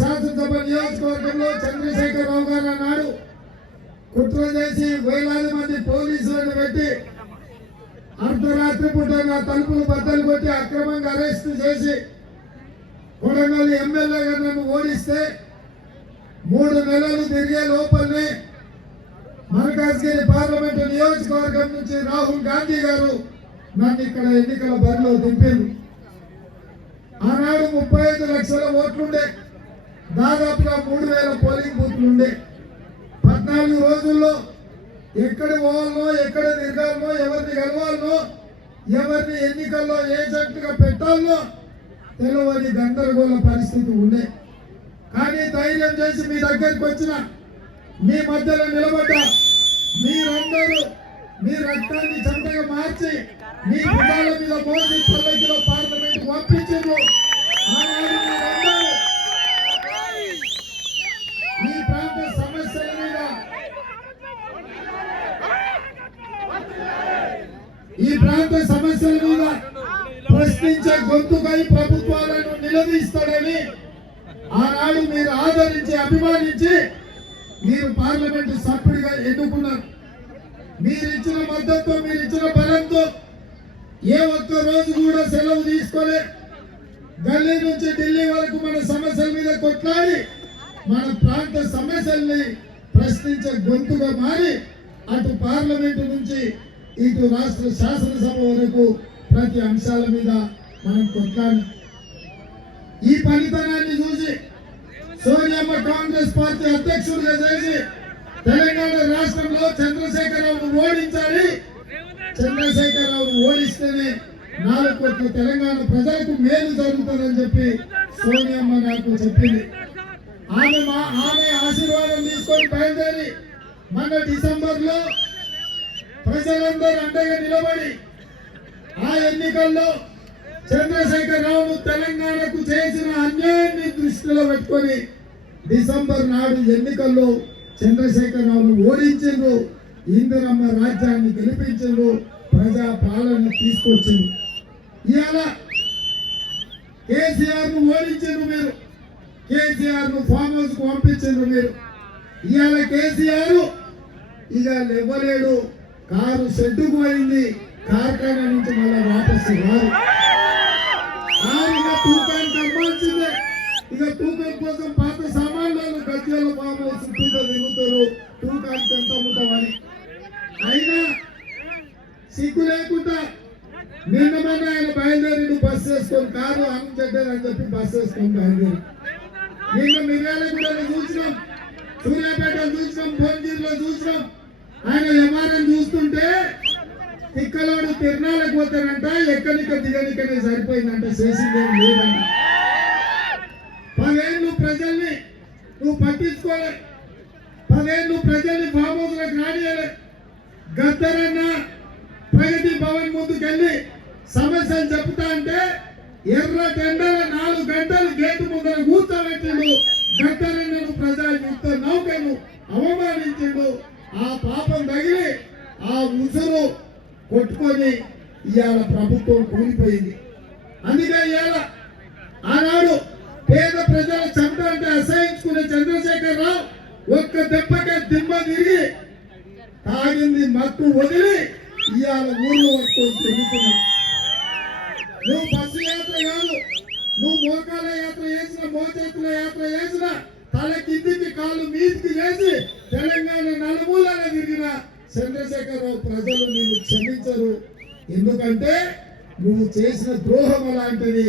శాసనసభ నియోజకవర్గంలో చంద్రశేఖరరావు గారు అన్నాడు కుట్ర చేసి వేలాది మంది పోలీసులను పెట్టి అర్ధరాత్రి పూట నా తలుపులు బద్దలు కొట్టి అక్రమంగా అరెస్టు చేసి కొడంగల్ ఎమ్మెల్యేగా నన్ను ఓడిస్తే 3 నెలలు తిరిగే లోపలనే మల్కాజ్గిరి పార్లమెంటు నియోజకవర్గం నుంచి రాహుల్ గాంధీ గారు నన్ను ఇక్కడ ఎన్నికల బరిలో దింపారు. ఆనాడు 35 లక్షల ఓట్లుండే, దాదాపుగా 3000 పోలింగ్ బూత్లుండే. 14 రోజుల్లో ఎక్కడ పోవాలనో ఎక్కడ తిరగాలనో ఎవరిని కలవాలనో ఎవరిని ఎన్నికల్లో ఏ జట్టుగా పెట్టాలనో తెలియని గందరగోళ పరిస్థితి ఉండే. కానీ ధైర్యం చేసి మీ దగ్గరికి వచ్చిన, మీ మధ్యలో నిలబడ్డా, మీరందరూ మీ రక్తాన్ని చంటగా మార్చి మీ భుజాల మీద మోసి పల్లకిలో పార్లమెంట్ పంపించారు. ఆనాడు మీరందరూ ఈ ప్రాంత సమస్యల మీద ప్రశ్నించే గొంతుకై ప్రభుత్వాలను నిలదీస్తాడని ఆనాడు మీరు ఆదరించి అభిమానించి మీరు పార్లమెంటు సభ్యుడిగా ఎన్నుకున్నారు. మీరిచ్చిన మద్దతు, మీరిచ్చిన బలంతో ఏ ఒక్క రోజు కూడా సెలవు తీసుకోలే. గల్లీ నుంచి ఢిల్లీ వరకు మన సమస్యల మీద కొట్లాడి మన ప్రాంత సమస్యల్ని ప్రశ్నించే గొంతుగా మారి అటు పార్లమెంటు నుంచి ఇటు రాష్ట్ర శాసనసభ వరకు ప్రతి అంశాల మీద మనం కొట్లాడి ఈ ఫలితాన్ని చూసి సోనియమ్మ కాంగ్రెస్ పార్టీ అధ్యక్షుడిగా చేసి తెలంగాణ రాష్ట్రంలో చంద్రశేఖరరావును ఓడించాలి. చంద్రశేఖరరావును ఓడిస్తేనే 4 కోట్ల తెలంగాణ ప్రజలకు మేలు జరుగుతుందని చెప్పి సోనియమ్మ నాకు చెప్పింది. ఆమె ఆశీర్వాదం తీసుకొని బయలుదేరి మన డిసెంబర్లో ప్రజలందరూ అండగా నిలబడి ఆ ఎన్నికల్లో చంద్రశేఖరరావును తెలంగాణకు చేసిన అన్యాయాన్ని దృష్టిలో పెట్టుకొని డిసెంబర్ నాడు ఎన్నికల్లో చంద్రశేఖరరావును ఓడించారు. ఇందిరమ్మ రాజ్యాన్ని గెలిపించారు. ప్రజా పాలన తీసుకొచ్చింది. ఇవాళ కేసీఆర్ ను ఓడించారు మీరు, కేసీఆర్ ను ఫామ్ హౌస్ కు పంపించారు మీరు. ఇవాళ కేసీఆర్ ఇక లేవలేడు, కారు షెడ్డుకు పోయింది, కార్ఖానా నుంచి మళ్ళా వాపసు రాదు. ఇక తూకానికి అమ్మాల్సిందే. ఇక తూకం కోసం పాత సామాన్లను గజ్జల ఫామ్ హౌస్ చుట్టూ తిరుగుతారు, తూకానికి ఎంత అమ్ముతామని. అయినా సిగ్గు లేకుండా నిన్న మొన్న ఆయన బయలుదేరి బస్సు వేసుకొని, కారు అనుచెడ్డని చెప్పి బస్సు వేసుకొని బయలుదేరి నిన్న మిర్యాలగూడలో చూసినాం, సూర్యాపేటలో చూసినాం, భువనగిరిలో చూసినాం. ఆయన విమానం చూస్తుంటే తిక్కలోడు తిరణాలకు పోతానంట, ఎక్కడిక దిగనికనే సరిపోయిందంట, చేసిందేం లేదంట. 10 ఏళ్ళు ప్రజల్ని నువ్వు పట్టించుకోలే, 10 ఏళ్ళు ప్రజల్ని ఫామ్ హౌస్లకు రానియలే. గద్దరన్న ప్రగతి భవన్ ముందుకెళ్ళి సమస్యలు చెప్తా అంటే ఎర్ర టెండల 4 గంటలు గేటు ముందర కూర్చోబెట్టిండు. గద్దరన్నను ప్రజా యుద్ధ నౌకను అవమానించిండు. ఆ పాపం తగిలి ఆ ఉసురు కొట్టుకొని ఇవాళ ప్రభుత్వం కూలిపోయింది. అందుకే ఇవాళ ఆనాడు పేద ప్రజల చెమట అంటే అసహించుకునే చంద్రశేఖరరావు ఒక్క దెబ్బకే దిమ్మ తిరిగి తాగింది మత్తు వదిలి ఇవాళ ఊళ్ళో పట్టుకొని తిరుగుతున్నావు. నువ్వు బస్సు యాత్ర కాదు, నువ్వు మోకాల యాత్ర చేసిన, మోచేతుల యాత్ర చేసిన, తల కిందికి కాలు మీదికి చేసి తెలంగాణ నలుమూలన తిరిగిన చంద్రశేఖరరావు ప్రజలు నిన్ను క్షమించరు. ఎందుకంటే నువ్వు చేసిన ద్రోహం అలాంటిది.